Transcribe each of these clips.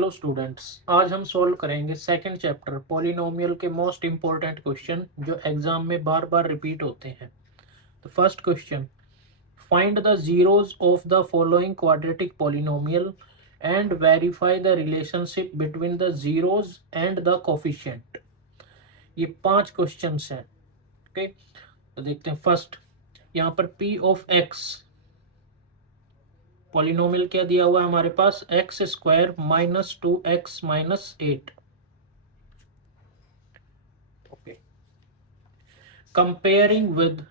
Hello students, आज हम solve करेंगे सेकंड चैप्टर पॉलिनोमियल के मोस्ट इंपॉर्टेंट क्वेश्चन जो एग्जाम में बार बार रिपीट होते हैं। तो first question, find the zeros of the following quadratic polynomial and verify the relationship between the zeros and the coefficient. ये 5 क्वेश्चंस हैं। ओके, तो देखते हैं। फर्स्ट, यहाँ पर p ऑफ x पॉलिनोमियल क्या दिया हुआ है हमारे पास, X square minus 2x minus 8। Okay, comparing with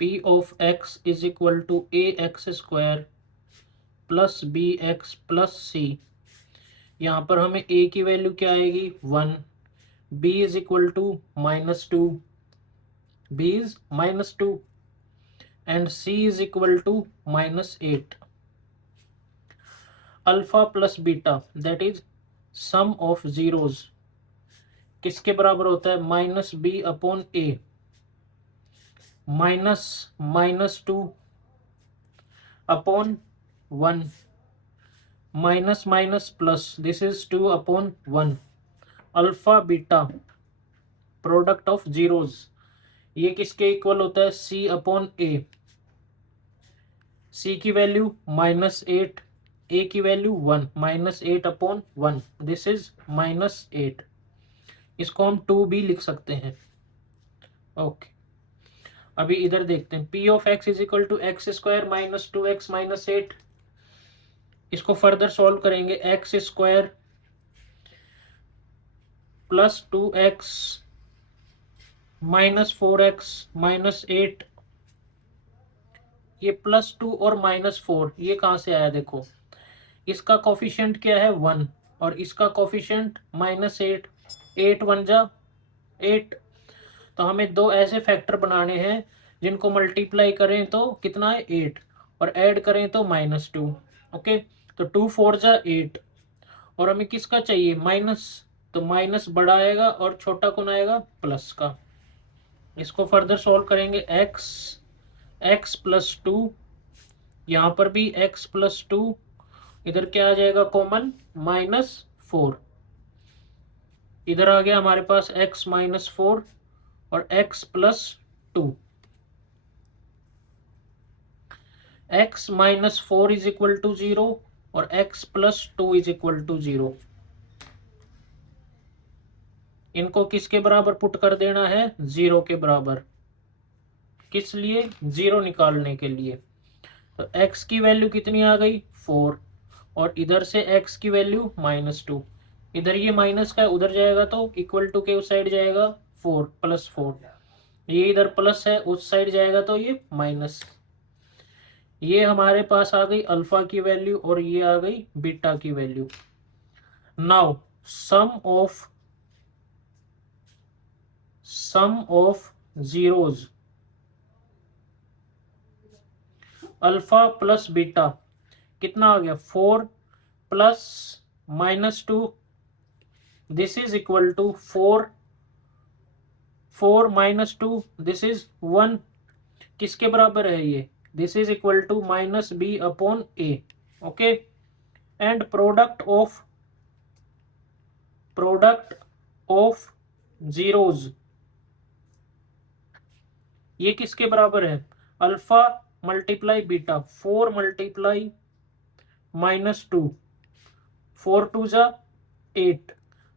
p of x is equal to ax square plus B X plus C. यहाँ पर हमें a की वैल्यू क्या आएगी 1, b is equal to -2, b is -2 and c is equal to -8। Alpha plus beta that is sum of zeros किसके बराबर होता है, -b upon a -2 upon 1 minus minus plus, this is 2 upon 1। Alpha beta product of zeros ये किसके equal होता है, c upon a। c की value -8, a की वैल्यू 1, -8 अपॉन 1, दिस इज -8। इसको हम 2 भी लिख सकते हैं। ओके, अभी इधर देखते हैं। p of x is equal to x square minus 2x minus 8। इसको फर्दर सॉल्व करेंगे। X square plus 2x minus 4x minus 8, ये +2 और -4 ये कहाँ से आया, देखो इसका कोफिशिएंट क्या है 1 और इसका कोफिशिएंट -8, 8 1 जा 8। तो हमें दो ऐसे फैक्टर बनाने हैं जिनको मल्टीप्लाई करें तो कितना है 8 और ऐड करें तो -2। ओके, तो 2 4 जा 8 और हमें किसका चाहिए माइनस, तो माइनस बड़ा आएगा और छोटा कौन आएगा प्लस का। इसको फर्दर सॉल्व करेंगे। x +2, यहाँ पर भी x +2, इधर क्या आ जाएगा कॉमन -4। इधर आ गया हमारे पास x -4 और x +2। x -4 is equal to 0 और x +2 इज इक्वल टू 0। इनको किसके बराबर पुट कर देना है, 0 के बराबर। किस लिए, 0 निकालने के लिए। तो x की वैल्यू कितनी आ गई 4 और इधर से x की वैल्यू -2। इधर ये माइनस का उधर जाएगा तो इक्वल टू के उस साइड जाएगा 4 +4। ये इधर प्लस है उस साइड जाएगा तो ये माइनस। ये हमारे पास आ गई अल्फा की वैल्यू और ये आ गई बीटा की value. Now sum of zeros alpha plus beta कितना आ गया 4 plus -2, this is equal to 4 -2, this is 1। किसके बराबर है ये, this is equal to -b upon a। Okay, and product of zeros ये किसके बराबर है, अल्फा मल्टीप्लाई बीटा, 4 मल्टीप्लाई -2, 4 2 जा 8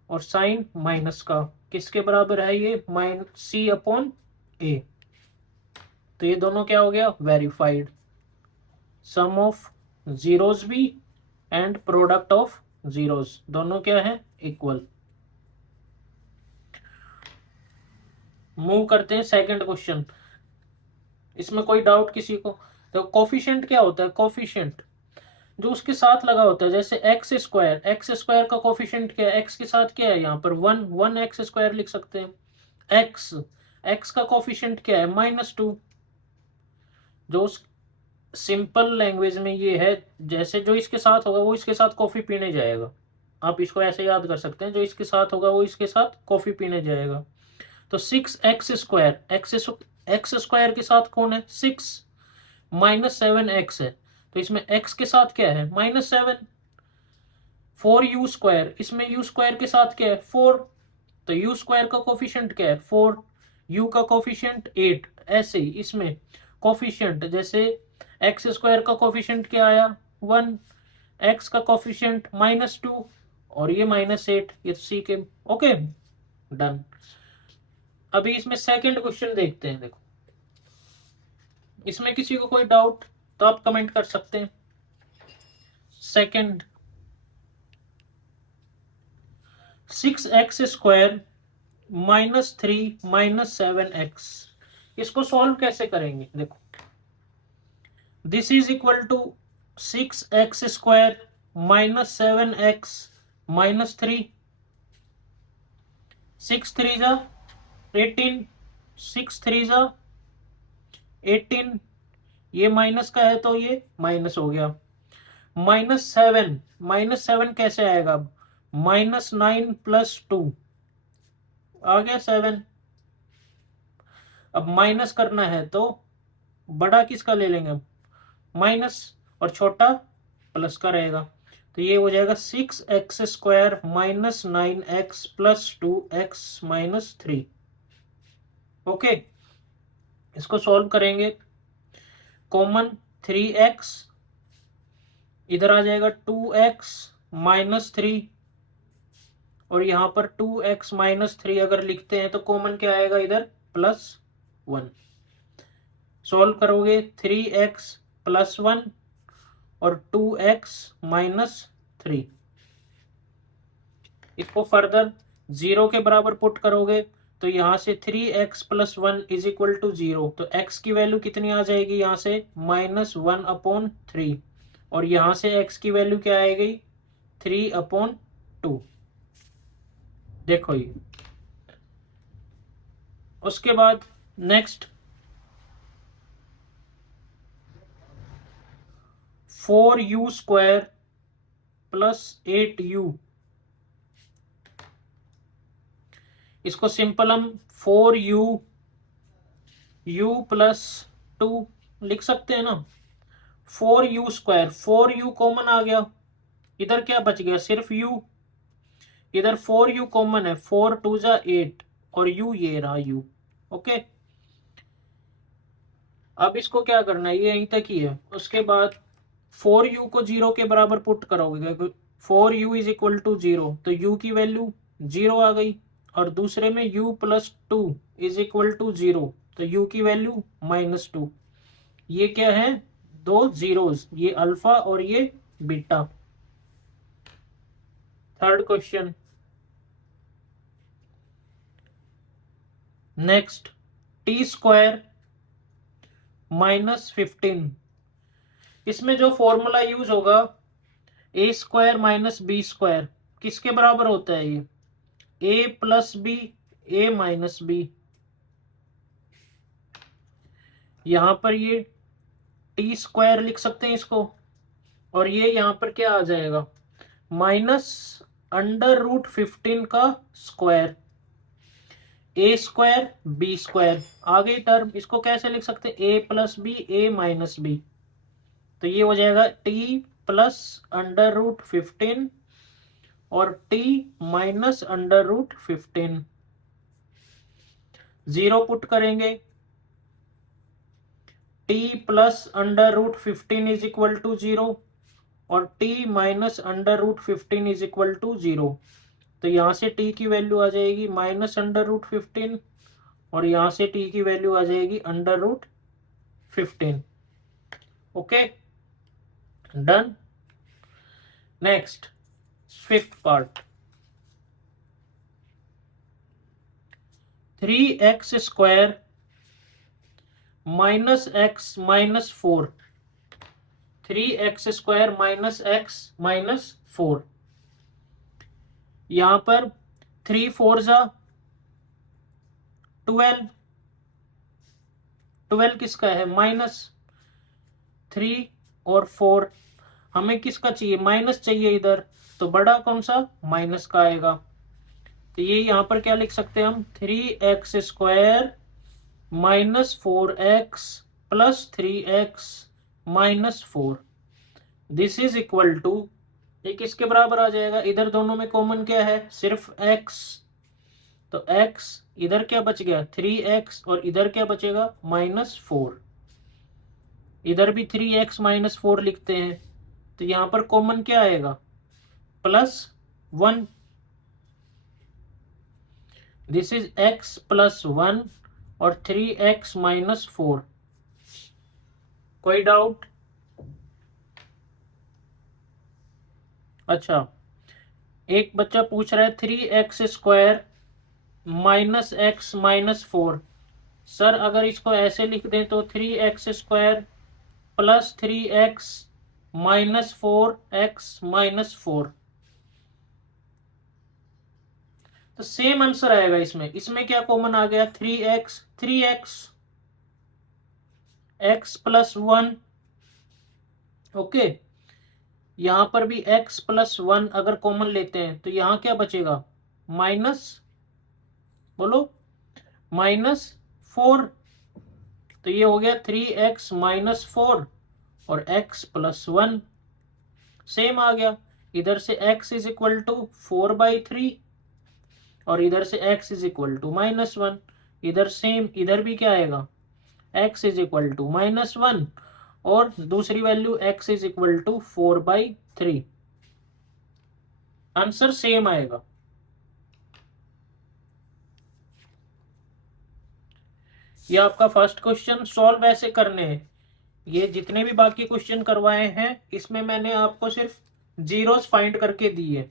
और साइन माइनस का किसके बराबर है ये, c अपॉन a। तो ये दोनों क्या हो गया, वेरीफाइड। सम ऑफ जीरोज भी एंड प्रोडक्ट ऑफ जीरोज दोनों क्या है, इक्वल। मूव करते हैं सेकंड क्वेश्चन। इसमें कोई डाउट किसी को, तो कोफिशिएंट क्या होता है, कोफिशिएंट जो उसके साथ लगा होता है। जैसे एक्स स्क्वायर का कोफिशिएंट क्या है, एक्स के साथ क्या है, यहाँ पर 1 एक्स स्क्वायर लिख सकते हैं। एक्स का कोफिशिएंट क्या है, -2। जो सिंपल लैंग्वेज में ये है, जैसे जो इसके साथ होगा वो इसके साथ कॉफी पीने जाएगा। आप इसको ऐसे याद कर सकते हैं, जो इसके साथ होगा वो इसके साथ कॉफी पीने जाएगा। तो 6x स्क्वायर, एक्स स्क्वायर के साथ कौन है 6, -7x है, तो इसमें x के साथ क्या है -7। 4u², इसमें u स्क्वायर के साथ क्या है 4, तो u स्क्वायर का कोफिशिएंट क्या है 4, u का कोफिशिएंट 8। ऐसे ही इसमें कोफिशिएंट जैसे एक्स स्क्वायर का कोफिशिएंट क्या आया 1, x का कोफिशिएंट -2 और ये -8, ये सी के। Okay done. अभी इसमें सेकंड क्वेश्चन देखते हैं। देखो इसमें किसी को कोई डाउट तो आप कमेंट कर सकते हैं। सेकंड, 6x² -3 -7x, इसको सॉल्व कैसे करेंगे। देखो this is equal to 6x² -7x -3, 6 3 जा 18, 6 3 जा 18, ये माइनस का है तो ये माइनस हो गया। -7, -7 कैसे आएगा -9 + 2 आ गया 7। अब माइनस करना है तो बड़ा किसका ले लेंगे माइनस, और छोटा प्लस का रहेगा, तो ये हो जाएगा 6x² -9x + 2x -3। ओके, इसको सॉल्व करेंगे। कॉमन 3x, इधर आ जाएगा 2x -3, और यहां पर 2x -3 अगर लिखते हैं तो कॉमन क्या आएगा इधर +1। सॉल्व करोगे 3x +1 और 2x -3, इसको फर्दर 0 के बराबर पुट करोगे तो यहां से 3x + 1 = 0, तो x की वैल्यू कितनी आ जाएगी यहां से -1/3, और यहां से x की वैल्यू क्या आएगी 3/2। देखो ये, उसके बाद नेक्स्ट 4u² + 8u, इसको सिंपल हम 4u u + 2 लिख सकते हैं ना। 4u², 4u कॉमन आ गया, इधर क्या बच गया सिर्फ u, इधर 4u कॉमन है, 4 2 जा 8 और u ये रहा u। ओके, अब इसको क्या करना है, ये यहीं तक ही है। उसके बाद 4u को 0 के बराबर पुट करोगे, 4u = 0, तो u की वैल्यू 0 आ गई, और दूसरे में u + 2 = 0, तो u की वैल्यू -2। ये क्या है दो जीरोस, ये अल्फा और ये beta. Third question, next t² -15, इसमें जो फॉर्मूला यूज होगा a² - b², किसके बराबर होता है ये a + b a - b, यहां पर ये t² लिख सकते हैं इसको, और ये यहां पर क्या आ जाएगा -√15 का स्क्वायर, a² b² आ गई टर्म। इसको कैसे लिख सकते हैं a + b a - b, तो ये हो जाएगा t + √15 और t -√15, 0 पुट करेंगे, t + √15 = 0 और t -√15 = 0, तो यहां से t की वैल्यू आ जाएगी -√15 और यहां से t की वैल्यू आ जाएगी √15। Okay done. Next fifth part, 3x² -x -4, 3x² -x -4, यहां पर 3 4 जा 12, 12 किसका है -3 और 4, हमें किसका चाहिए माइनस चाहिए इधर, तो बड़ा कौन सा माइनस का आएगा, तो ये यहां पर क्या लिख सकते हैं हम 3x² -4x plus 3x -4, this is equal to, ये किसके बराबर आ जाएगा? इधर दोनों में कॉमन क्या है? सिर्फ x, तो x, इधर क्या बच गया? 3x, और इधर क्या बचेगा? -4। इधर भी 3x -4 लिखते हैं, तो यहां पर कॉमन क्या आएगा? +1। दिस इज x +1 और 3x -4। कोई डाउट? अच्छा, एक बच्चा पूछ रहा है 3x² -x -4। सर अगर इसको ऐसे लिख दें तो 3x² + 3x -4x -4, तो सेम आंसर आएगा इसमें। इसमें क्या कॉमन आ गया? 3x, 3x, x +1। ओके, यहां पर भी x +1 अगर कॉमन लेते हैं तो यहां क्या बचेगा? माइनस, बोलो, -4। तो ये हो गया 3x -4 और x +1 सेम आ गया। इधर से x इज इक्वल टू 4/3 और इधर से x इज इक्वल टू -1। इधर सेम, इधर भी क्या आएगा? x इज इक्वल टू -1 और दूसरी value x is equal to 4/3। Answer same आएगा। ये आपका फर्स्ट क्वेश्चन सॉल्व ऐसे करने हैं। ये जितने भी बाकी क्वेश्चन करवाए हैं इसमें मैंने आपको सिर्फ जीरोस फाइंड करके दिए,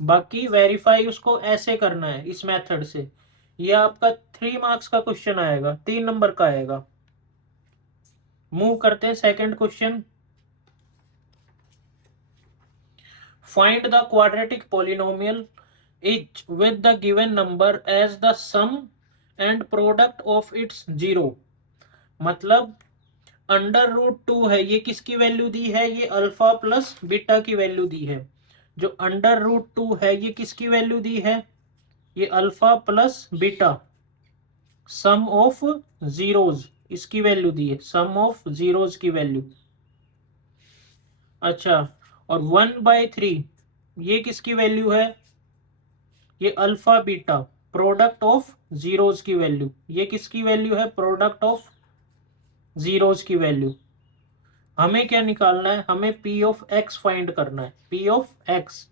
बाकी वेरीफाई उसको ऐसे करना है इस मेथड से। ये आपका 3 मार्क्स का क्वेश्चन आएगा, 3 नंबर का आएगा। मूव करते हैं second question. Find the quadratic polynomial each with the given number as the sum and product of its zero. मतलब √2 है, ये किसकी वैल्यू दी है? ये अल्फा प्लस बीटा की वैल्यू दी है। जो √2 है ये किसकी वैल्यू दी है? ये alpha plus beta, sum of zeros, इसकी वैल्यू दी है, सम ऑफ जीरोज की वैल्यू। अच्छा, और 1/3 ये किसकी वैल्यू है? ये alpha beta, product of zeros की वैल्यू। ये किसकी वैल्यू है? प्रोडक्ट ऑफ जीरोज की वैल्यू। हमें क्या निकालना है? हमें P ऑफ x फाइंड करना है। P ऑफ x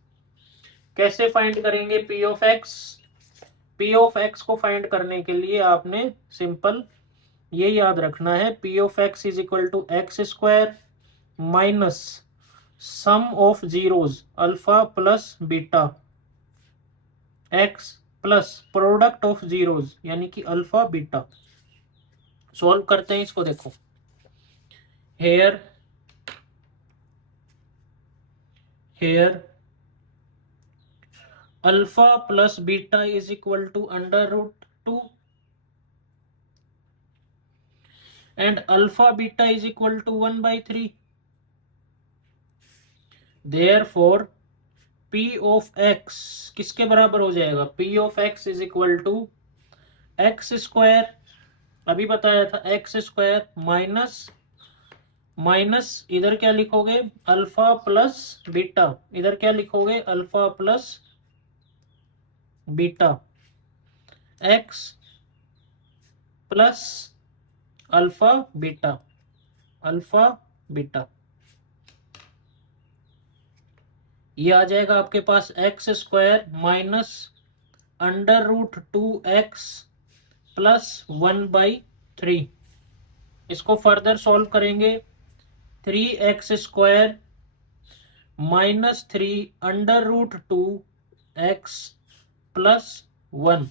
कैसे फाइंड करेंगे? P of x, P of x को फाइंड करने के लिए आपने सिंपल ये याद रखना है, P of x is equal to x² minus sum of zeros alpha plus beta, x plus product of zeros यानी कि अल्फा बीटा। सॉल्व करते हैं इसको। देखो, here alpha plus beta is equal to √2 and alpha beta is equal to 1/3। Therefore P of x किसके बराबर हो जाएगा? P of x is equal to x², अभी बताया था, x² माइनस इधर क्या लिखोगे? अल्फा प्लस बीटा, इधर क्या लिखोगे? Alpha plus beta, x plus alpha beta, alpha beta. ये आ जाएगा आपके पास x² माइनस √2x प्लस 1/3। इसको फर्दर सॉल्व करेंगे। 3x² माइनस 3 √2x प्लस 1,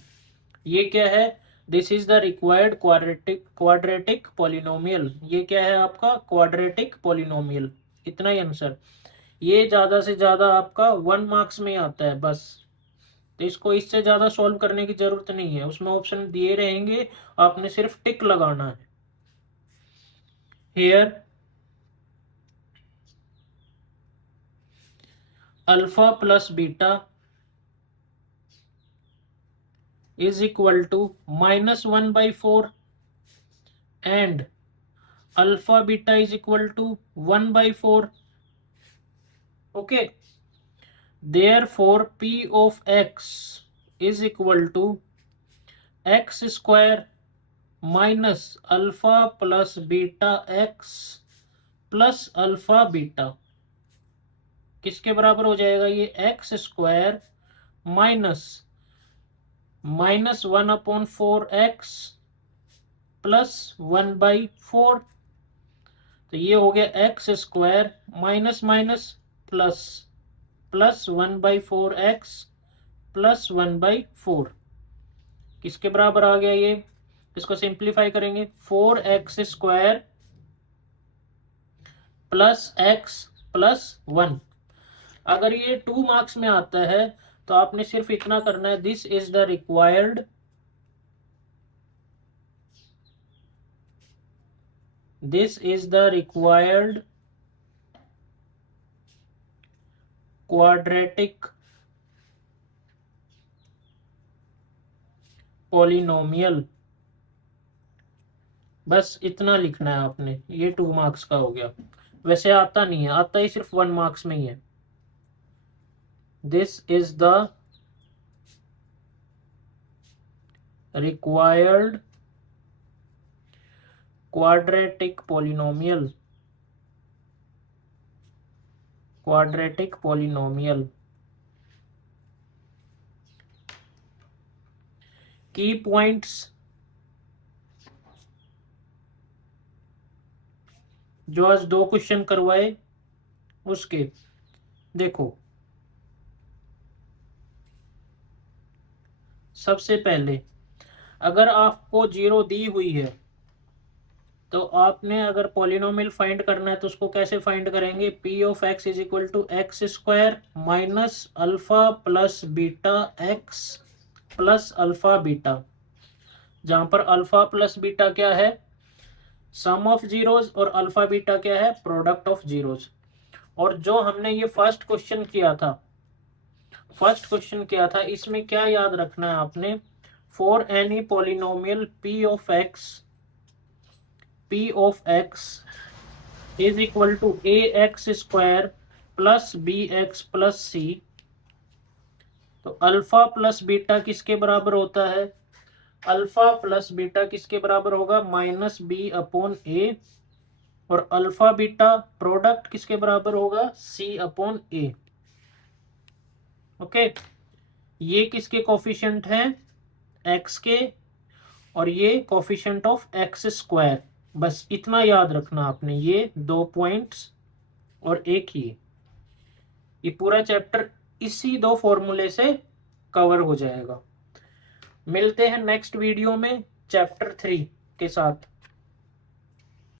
ये क्या है? This is the required quadratic polynomial. ये क्या है आपका? Quadratic polynomial. इतना ही आंसर। ये ज्यादा से ज्यादा आपका 1 मार्क्स में आता है बस, तो इसको इससे ज्यादा सॉल्व करने की जरूरत नहीं है। उसमें ऑप्शन दिए रहेंगे, आपने सिर्फ टिक लगाना है। Here alpha plus beta is equal to -1/4 and alpha beta is equal to 1/4. Okay, therefore p of x is equal to x square minus alpha plus beta x plus alpha beta किसके बराबर हो जाएगा? ये x square minus 1/4x plus 1/4. तो ये हो गया x square minus minus plus plus 1/4x plus 1/4 किसके बराबर आ गया? ये इसको सिंप्लीफाई करेंगे 4x square plus x plus 1. अगर ये 2 मार्क्स में आता है तो आपने सिर्फ इतना करना है, this is the required quadratic polynomial. बस इतना लिखना है आपने, ये 2 मार्क्स का हो गया. वैसे आता नहीं है, आता ही सिर्फ 1 मार्क्स में ही है. This is the required quadratic polynomial. की पॉइंट्स जो आज 2 क्वेश्चन करवाए उसके देखो. सबसे पहले अगर आपको 0 दी हुई है तो आपने अगर पॉलिनोमियल फाइंड करना है तो उसको कैसे फाइंड करेंगे? p of x is equal to x square minus alpha plus beta x plus alpha beta, जहां पर अल्फा प्लस बीटा क्या है? सम ऑफ जीरोज, और अल्फा बीटा क्या है? Product of zeros. और जो हमने ये फर्स्ट क्वेश्चन किया था इसमें क्या याद रखना है आपने? For any polynomial p of x is equal to ax square plus bx plus c. तो अल्फा प्लस बीटा किसके बराबर होता है? अल्फा प्लस बीटा किसके बराबर होगा? -b/a. और अल्फा बीटा प्रोडक्ट किसके बराबर होगा? c/a. ओके, ये किसके कोफिशिएंट हैं? x के, और ये कोफिशिएंट ऑफ एक्स स्क्वायर. बस इतना याद रखना आपने, ये 2 पॉइंट्स और एक ये पूरा चैप्टर इसी 2 फॉर्मूले से कवर हो जाएगा. मिलते हैं नेक्स्ट वीडियो में चैप्टर 3 के साथ.